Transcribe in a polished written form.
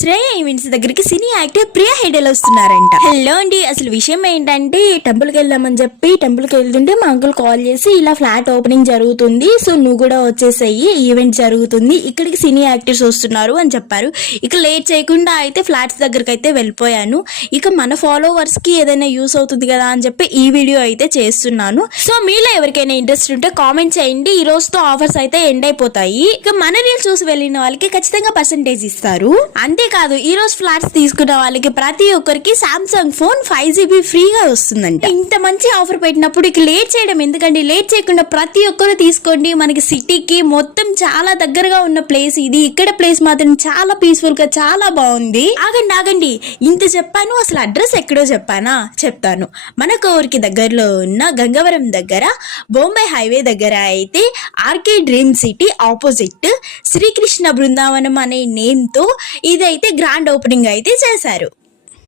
Shreya events దగ్గరికి cine actor Priya హెడెల్ వస్తున్నారంట. Hello అండి, అసలు విషయం ఏంటంటే టెంపుల్కి వెళ్దామని చెప్పి టెంపుల్కి వెళ్తుంటే మా అంకుల్ కాల్ చేసి ఇలా ఫ్లాట్ ఓపెనింగ్ జరుగుతుంది, సో నువ్వు కూడా వచ్చేసేయి, ఈవెంట్ జరుగుతుంది, ఇక్కడికి సినీ యాక్టర్స్ వస్తున్నారు అని చెప్పారు. ఇక లేట్ చేయకుండా అయితే ఫ్లాట్స్ దగ్గరికి అయితే వెళ్ళిపోయాను. ఇక మన ఫాలోవర్స్ కి ఏదైనా యూస్ అవుతుంది కదా అని చెప్పి ఈ వీడియో అయితే చేస్తున్నాను. సో మీలో ఎవరికైనా ఇంట్రెస్ట్ ఉంటే కామెంట్ చేయండి. ఈ రోజుతో ఆఫర్స్ అయితే ఎండ్ అయిపోతాయి. ఇక మన రీల్ చూసి వెళ్ళిన వాళ్ళకి ఖచ్చితంగా పర్సెంటేజ్ ఇస్తారు. అంతేకాదు ఈ రోజు ఫ్లాట్స్ తీసుకున్న వాళ్ళకి ప్రతి ఒక్కరికి సామ్సంగ్ ఫోన్ 5GB ఫ్రీగా వస్తుందంట. ఇంత మంచి ఆఫర్ పెట్టినప్పుడు ఇక లేట్ చేయడం ఎందుకండి, లేట్ చేయకుండా ప్రతి ఒక్కరు తీసుకోండి. మనకి సిటీకి మొత్తం చాలా దగ్గరగా ఉన్న ప్లేస్ ఇది. ఇక్కడ ప్లేస్ మాత్రం చాలా పీస్ఫుల్ గా చాలా బాగుంది. ఆగండి, ఇంత చెప్పాను, అసలు అడ్రస్ ఎక్కడో చెప్తాను. మన కోరికి దగ్గరలో ఉన్న గంగవరం దగ్గర బొంబాయి హైవే దగ్గర అయితే RK dream city opposite Srikrishna Brindavanam అనే నేమ్ తో ఇదైతే గ్రాండ్ ఓపెనింగ్ అయితే చేశారు.